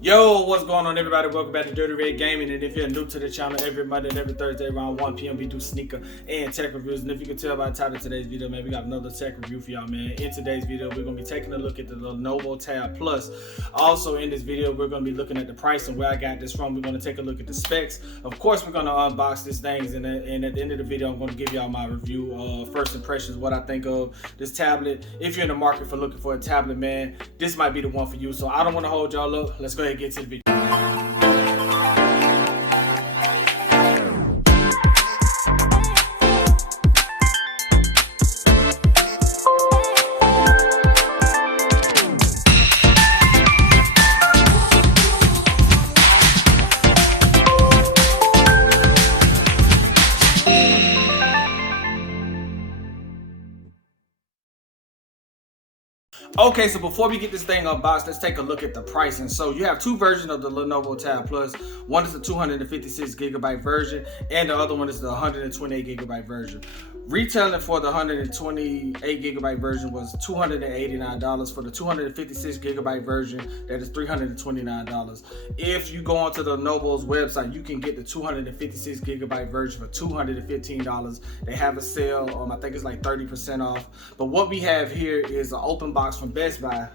Yo, what's going on, everybody? Welcome back to Dirty Red Gaming. And if you're new to the channel, every Monday and every Thursday around 1 p.m. we do sneaker and tech reviews. And if you can tell by the title of today's video, man, we got another tech review for y'all, man. In today's video, we're going to be taking a look at the Lenovo Tab Plus. Also in this video, we're going to be looking at the price and where I got this from. We're going to take a look at the specs. Of course, we're going to unbox these things. And at the end of the video, I'm going to give y'all my review, first impressions, what I think of this tablet. If you're in the market for looking for a tablet, man, this might be the one for you. So I don't want to hold y'all up. Let's go ahead and get to the video. Okay, so before we get this thing unboxed, let's take a look at the pricing. So you have two versions of the Lenovo Tab Plus. One is the 256 gigabyte version, and the other one is the 128 gigabyte version. Retailing for the 128 gigabyte version was $289. For the 256 gigabyte version, that is $329. If you go onto the Lenovo's website, you can get the 256 gigabyte version for $215. They have a sale, I think it's like 30% off. But what we have here is an open box from Best Buy.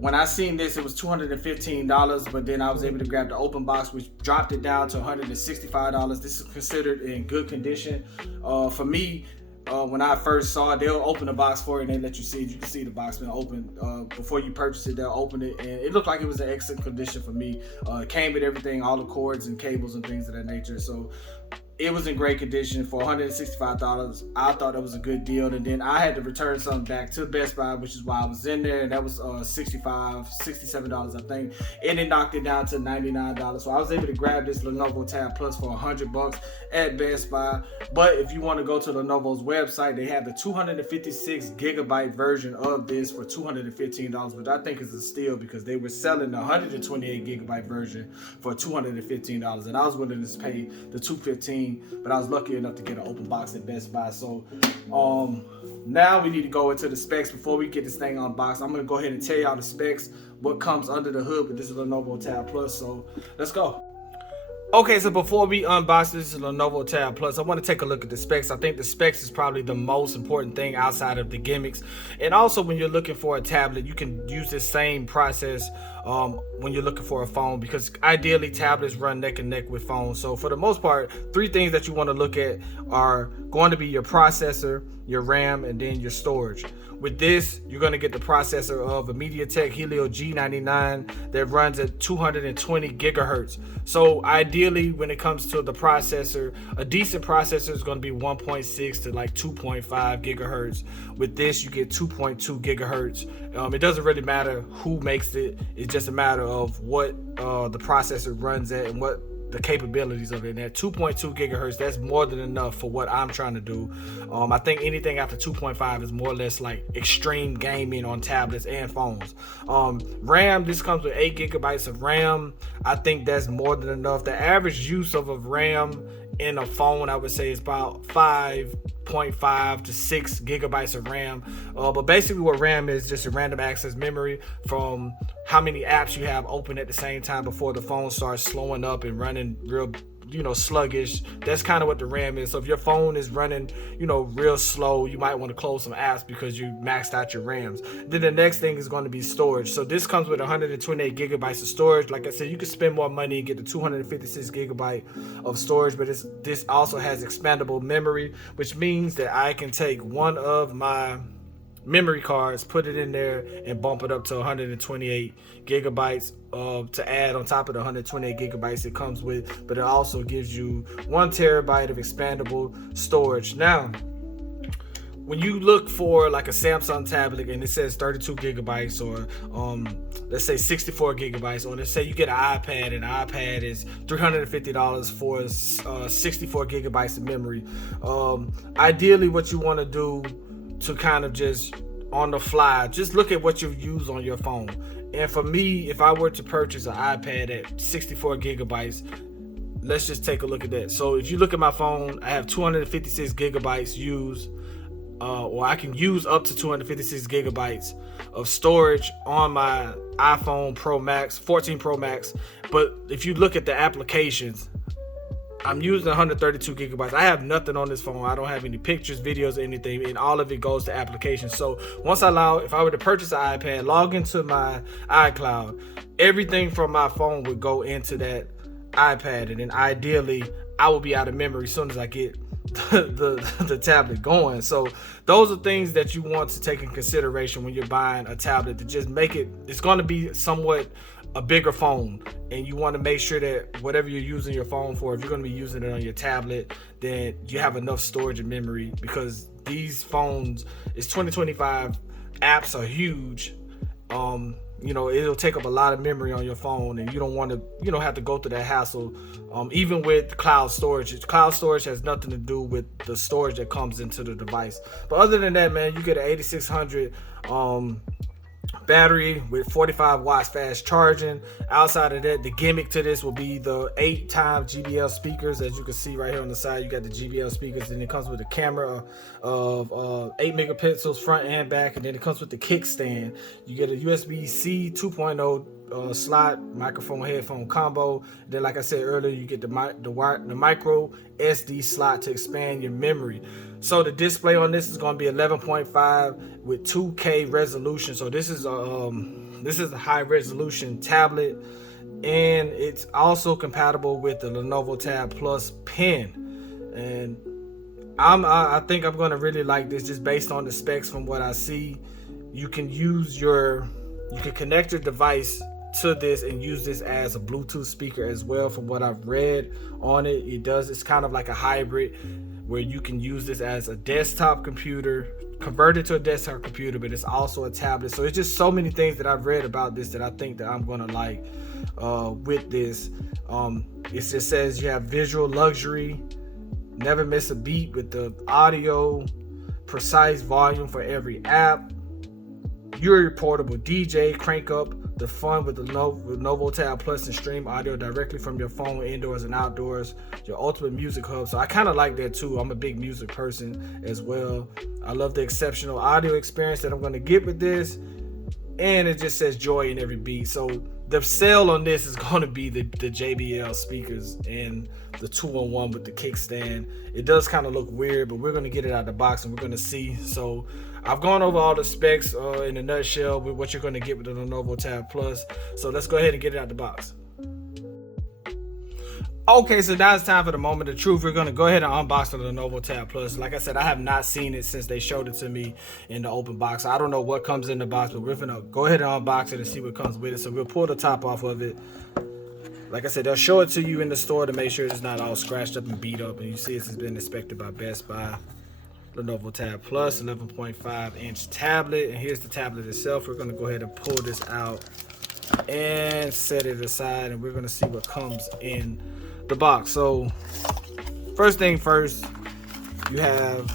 When I seen this, it was $215, but then I was able to grab the open box, which dropped it down to $165. This is considered in good condition. For me, when I first saw it, they'll open the box for it and they let you see it. You can see the box been open. Before you purchase it, they'll open it, and it looked like it was in excellent condition for me. It came with everything, all the cords and cables and things of that nature. So it was in great condition for $165. I thought that was a good deal. And then I had to return something back to Best Buy, which is why I was in there. And that was $67, I think. And it knocked it down to $99. So I was able to grab this Lenovo Tab Plus for $100 at Best Buy. But if you want to go to Lenovo's website, they have the 256 gigabyte version of this for $215, which I think is a steal because they were selling the 128 gigabyte version for $215. And I was willing to pay the $215. But I was lucky enough to get an open box at Best Buy. So now we need to go into the specs. Before we get this thing unboxed, I'm going to go ahead and tell y'all the specs, what comes under the hood with this Lenovo Tab Plus. So let's go. Okay, so before we unbox this Lenovo Tab Plus, I want to take a look at the specs. I think the specs is probably the most important thing outside of the gimmicks. And also, when you're looking for a tablet, you can use this same process when you're looking for a phone, because ideally tablets run neck and neck with phones. So for the most part, three things that you want to look at are going to be your processor, your RAM, and then your storage. With this, you're going to get the processor of a MediaTek Helio G99 that runs at 220 gigahertz. So ideally, when it comes to the processor, a decent processor is going to be 1.6 to like 2.5 gigahertz. With this, you get 2.2 gigahertz. It doesn't really matter who makes it. It's just a matter of what the processor runs at and what the capabilities of it. And at 2.2 gigahertz, that's more than enough for what I'm trying to do. I think anything after 2.5 is more or less like extreme gaming on tablets and phones. RAM, this comes with 8 gigabytes of RAM. I think that's more than enough. The average use of a RAM in a phone, I would say, is about 5.5 to 6 gigabytes of RAM. But basically what RAM is, just a random access memory from how many apps you have open at the same time before the phone starts slowing up and running real sluggish. That's kind of what the RAM is. So if your phone is running real slow, you might want to close some apps because you maxed out your RAMs. Then the next thing is going to be storage. So this comes with 128 gigabytes of storage. Like I said, you can spend more money and get the 256 gigabyte of storage, but this also has expandable memory, which means that I can take one of my memory cards, put it in there, and bump it up to 128 gigabytes to add on top of the 128 gigabytes it comes with. But it also gives you 1 terabyte of expandable storage. Now, when you look for like a Samsung tablet and it says 32 gigabytes or let's say 64 gigabytes, or let's say you get an iPad and the iPad is $350 for 64 gigabytes of memory, ideally what you want to do to kind of just on the fly, just look at what you use on your phone. And for me, if I were to purchase an iPad at 64 gigabytes, let's just take a look at that. So if you look at my phone, I have 256 gigabytes used. or I can use up to 256 gigabytes of storage on my iPhone Pro Max, 14 Pro Max. But if you look at the applications, I'm using 132 gigabytes. I have nothing on this phone. I don't have any pictures, videos, anything, and all of it goes to applications. So if I were to purchase an iPad, log into my iCloud, everything from my phone would go into that iPad, and then ideally I will be out of memory as soon as I get the tablet going. So those are things that you want to take in consideration when you're buying a tablet, to just make it's going to be somewhat a bigger phone, and you want to make sure that whatever you're using your phone for, if you're going to be using it on your tablet, then you have enough storage and memory, because these phones, it's 2025, apps are huge. It'll take up a lot of memory on your phone, and you don't want to, have to go through that hassle. Even with cloud storage has nothing to do with the storage that comes into the device. But other than that, man, you get an 8600 battery with 45 watts fast charging. Outside of that, the gimmick to this will be the 8x JBL speakers. As you can see right here on the side, you got the JBL speakers, and it comes with a camera of 8 megapixels front and back, and then it comes with the kickstand. You get a USB-C 2.0 slot, microphone headphone combo. Then, like I said earlier, you get the micro SD slot to expand your memory. So the display on this is going to be 11.5 with 2K resolution. So this is a high resolution tablet, and it's also compatible with the Lenovo Tab Plus pen. And I think I'm going to really like this, just based on the specs from what I see. You can connect your device to this and use this as a Bluetooth speaker as well. From what I've read on it, it's kind of like a hybrid, where you can use this as a desktop computer, convert it to a desktop computer, but it's also a tablet. So it's just so many things that I've read about this that I think that I'm gonna like with this. It just says you have visual luxury, never miss a beat with the audio, precise volume for every app. You're a portable DJ, crank up the fun with the Lenovo Tab Plus and stream audio directly from your phone, indoors and outdoors. Your ultimate music hub. So I kind of like that too. I'm a big music person as well. I love the exceptional audio experience that I'm going to get with this, and it just says joy in every beat. So the sell on this is going to be the JBL speakers and the 2-in-1 with the kickstand. It does kind of look weird, but we're going to get it out of the box and we're going to see. So I've gone over all the specs in a nutshell with what you're going to get with the Lenovo Tab Plus. So let's go ahead and get it out of the box. Okay, so now it's time for the moment of truth. We're going to go ahead and unbox the Lenovo Tab Plus. Like I said, I have not seen it since they showed it to me in the open box. I don't know what comes in the box, but we're going to go ahead and unbox it and see what comes with it. So we'll pull the top off of it. Like I said, they'll show it to you in the store to make sure it's not all scratched up and beat up. And you see it's been inspected by Best Buy. Lenovo Tab Plus, 11.5-inch tablet. And here's the tablet itself. We're going to go ahead and pull this out and set it aside, and we're going to see what comes in the box. So first thing first, you have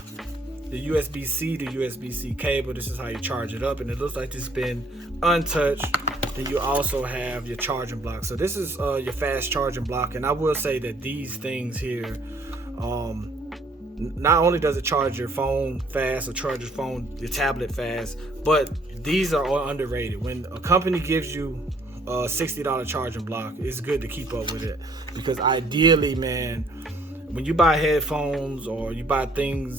the USB-C to USB-C cable. This is how you charge it up, and it looks like it's been untouched. Then you also have your charging block. So this is your fast charging block, and I will say that these things here, not only does it charge your phone fast or charge your tablet fast, but these are all underrated. When a company gives you a $60 charging block, it's good to keep up with it, because ideally, man, when you buy headphones or you buy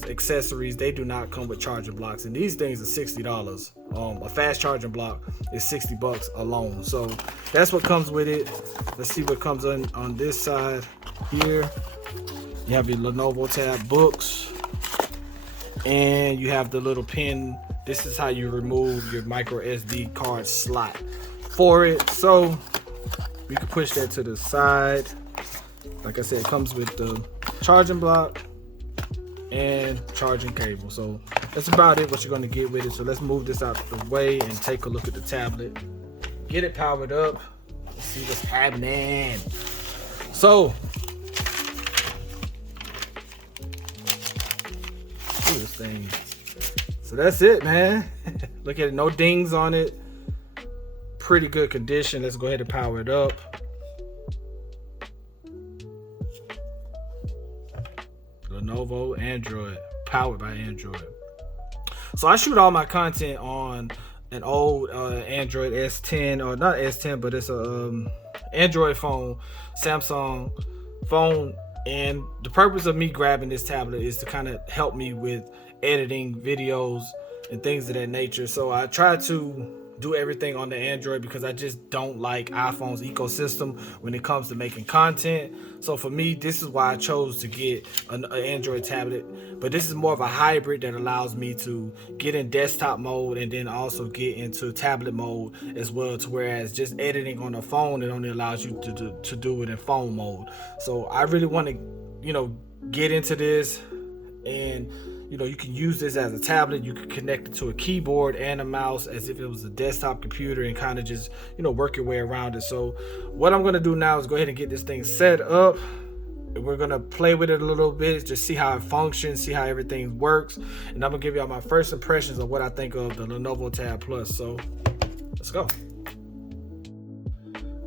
accessories, they do not come with charging blocks, and these things are $60. A fast charging block is $60 alone. So that's what comes with it. Let's see what comes on this side here. You have your Lenovo Tab books, and you have the little pin. This is how you remove your micro SD card slot for it. So we can push that to the side. Like I said, it comes with the charging block and charging cable. So that's about it, what you're going to get with it. So let's move this out of the way and take a look at the tablet. Get it powered up. Let's see what's happening. So this thing. So that's it, man. Look at it, no dings on it. Pretty good condition. Let's go ahead and power it up. Lenovo Android, powered by Android. So I shoot all my content on an old Android S10, or not S10, but it's a Android phone, Samsung phone. And the purpose of me grabbing this tablet is to kind of help me with editing videos and things of that nature. So I try to do everything on the Android because I just don't like iPhone's ecosystem when it comes to making content. So for me, this is why I chose to get an Android tablet. But this is more of a hybrid that allows me to get in desktop mode and then also get into tablet mode as well, to whereas just editing on the phone, it only allows you to do it in phone mode. So I really want to, get into this, and you can use this as a tablet. You can connect it to a keyboard and a mouse as if it was a desktop computer, and kind of just, work your way around it. So what I'm going to do now is go ahead and get this thing set up. We're going to play with it a little bit, just see how it functions, see how everything works. And I'm going to give y'all my first impressions of what I think of the Lenovo Tab Plus. So let's go.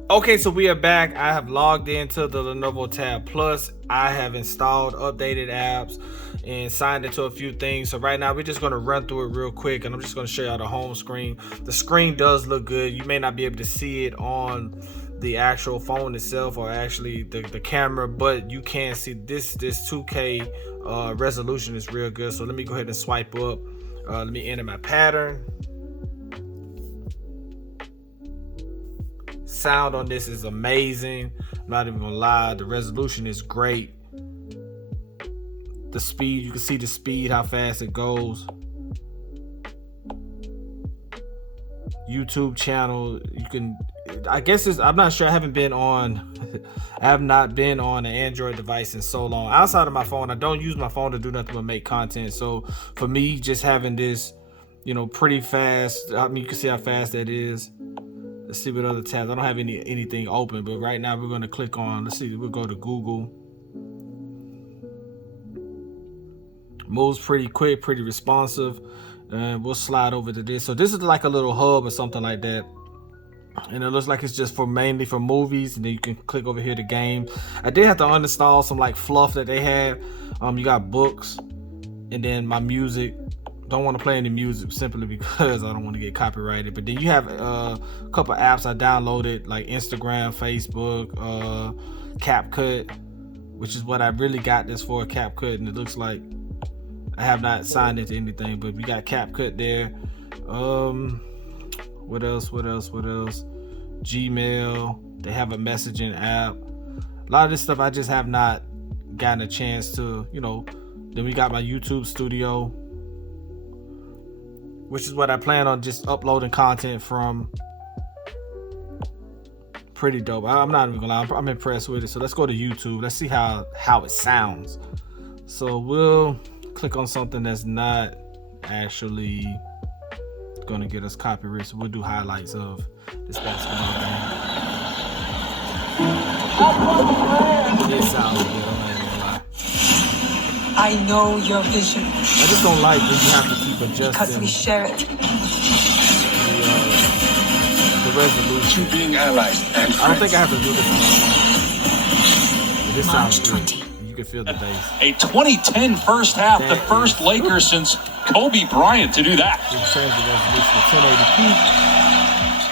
Okay, so we are back. I have logged into the Lenovo Tab Plus. I have installed updated apps and signed into a few things. So right now we're just going to run through it real quick, and I'm just going to show y'all the home screen. The screen does look good. You may not be able to see it on the actual phone itself, or actually the camera, but you can see this 2K resolution is real good. So let me go ahead and swipe up. Let me enter my pattern. Sound on this is amazing. I'm not even gonna lie, the resolution is great. The speed, you can see the speed, how fast it goes. YouTube channel, I guess I'm not sure. I have not been on an Android device in so long. Outside of my phone, I don't use my phone to do nothing but make content. So for me, just having this, pretty fast. I mean, you can see how fast that is. Let's see what other tabs. I don't have anything open, but right now we're going to click on, let's see, we'll go to Google. Moves pretty quick, pretty responsive. And we'll slide over to this. So this is like a little hub or something like that. And it looks like it's just mainly for movies. And then you can click over here to games. I did have to uninstall some like fluff that they have. You got books, and then my music. Don't want to play any music simply because I don't want to get copyrighted. But then you have a couple apps I downloaded, like Instagram, Facebook, CapCut, which is what I really got this for, CapCut. And it looks like I have not signed into anything, but we got CapCut there. What else? Gmail. They have a messaging app. A lot of this stuff I just have not gotten a chance to, Then we got my YouTube studio, which is what I plan on just uploading content from. Pretty dope. I'm not even gonna lie, I'm impressed with it. So let's go to YouTube. Let's see how it sounds. So we'll click on something that's not actually gonna get us copyright. So we'll do highlights of this basketball game. It sounds good. I'm not even gonna lie. I know your vision. I just don't like when you have to keep adjusting. Because we share it. The resolution. To being allies and I don't think I have to do this. This sounds good. 20. You can feel the bass. A 2010 first half, the first Lakers since Kobe Bryant to do that. You can change the resolution to 1080p.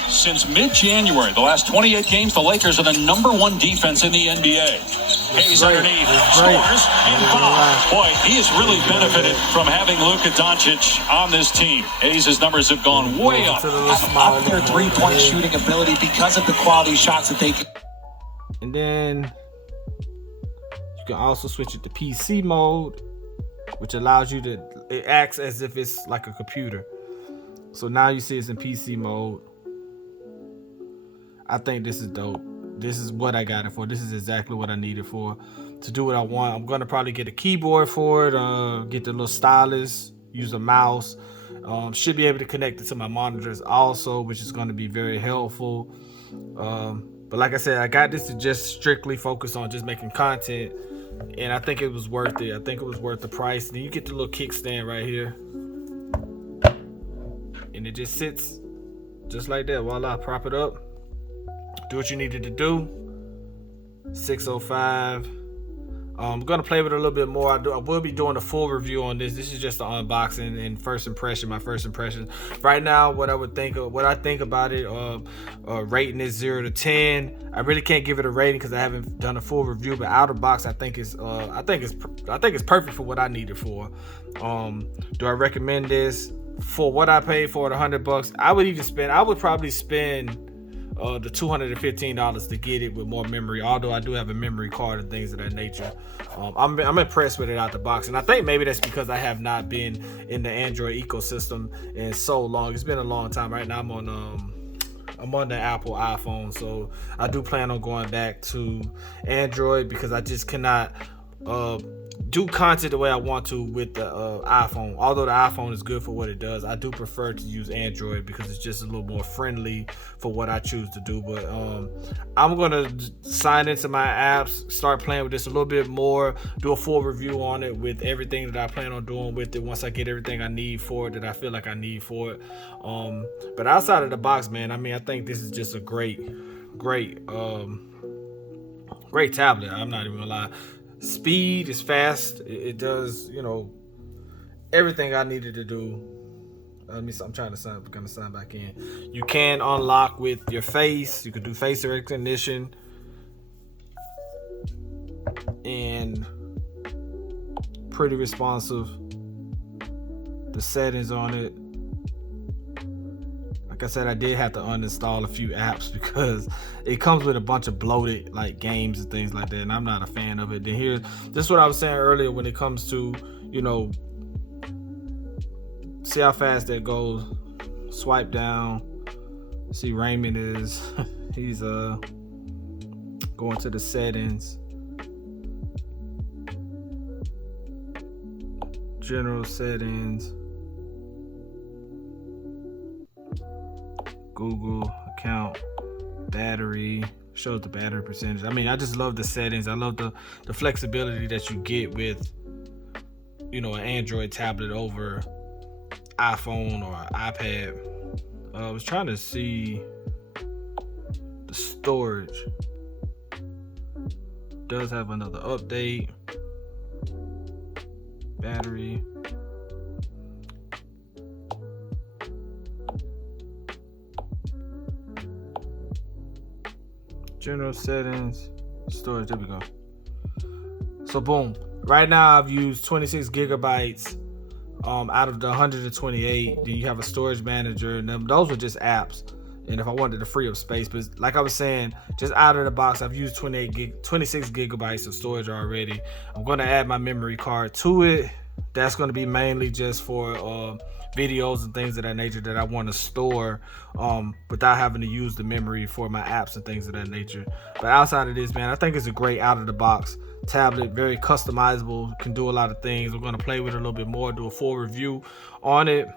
Since mid-January, the last 28 games, the Lakers are the #1 defense in the NBA. Hayes underneath, scores, and fouls. Boy, he has really benefited from having Luka Doncic on this team. Hayes' numbers have gone way up. Up their three-point shooting ability because of the quality shots that they can. And then you can also switch it to PC mode, which allows you to, it acts as if it's like a computer. So now you see it's in PC mode. I think this is dope. This is what I got it for. This is exactly what I need it for, to do what I want. I'm gonna probably get a keyboard for it, get the little stylus, use a mouse. Should be able to connect it to my monitors also, which is going to be very helpful. But like I said, I got this to just strictly focus on just making content, and I think it was worth it. I think it was worth the price. Then you get the little kickstand right here, and it just sits just like that. Voila, prop it up. Do what you needed to do. 605. I'm gonna play with it a little bit more. I will be doing a full review on this. This is just an unboxing and my first impression. Right now, what I think about it, rating is 0 to 10. I really can't give it a rating because I haven't done a full review. But out of the box, I think it's perfect for what I need it for. Do I recommend this for what I paid for it? $100. I would probably spend the $215 to get it with more memory, although I do have a memory card and things of that nature. I'm impressed with it out the box, and I think maybe that's because I have not been in the Android ecosystem in so long. It's been a long time. Right now I'm on the Apple iPhone, so I do plan on going back to Android because I just cannot do content the way I want to with the iPhone. Although the iPhone is good for what it does, I do prefer to use Android because it's just a little more friendly for what I choose to do. But I'm gonna sign into my apps, start playing with this a little bit more, do a full review on it with everything that I plan on doing with it once I get everything I need for it, that I feel like I need for it. But outside of the box, man, I mean, I think this is just a great tablet. I'm not even gonna lie. Speed is fast. It does, everything I needed to do. I'm gonna sign back in. You can unlock with your face. You can do face recognition, and pretty responsive. The settings on it. Like I said, I did have to uninstall a few apps because it comes with a bunch of bloated games and things like that, and I'm not a fan of it. Then this is what I was saying earlier when it comes to, see how fast that goes. Swipe down. See, Raymond is he's going to the settings. General settings. Google account, battery, shows the battery percentage. I mean, I just love the settings. I love the flexibility that you get with, an Android tablet over iPhone or iPad. I was trying to see the storage. Does have another update. Battery. General settings, storage, there we go. So boom, right now I've used 26 gigabytes out of the 128. Then you have a storage manager, and those were just apps. And if I wanted to free up space, but like I was saying, just out of the box, I've used 26 gigabytes of storage already. I'm going to add my memory card to it. That's going to be mainly just for videos and things of that nature that I want to store without having to use the memory for my apps and things of that nature. But outside of this, man, I think it's a great out of the box tablet, very customizable, can do a lot of things. We're going to play with it a little bit more, do a full review on it.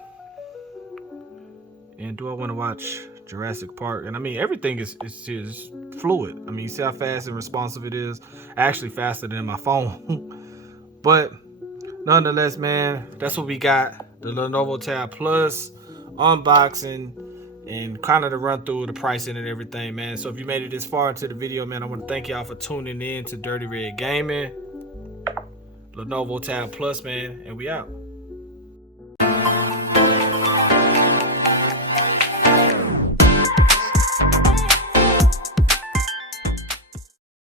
And do I want to watch Jurassic Park? And I mean, everything is just fluid. I mean, you see how fast and responsive it is? Actually faster than my phone. But nonetheless, man, that's what we got. The Lenovo Tab Plus unboxing and kind of the run through the pricing and everything, man. So if you made it this far into the video, man, I want to thank y'all for tuning in to Dirty Red Gaming. Lenovo Tab Plus, man, and we out.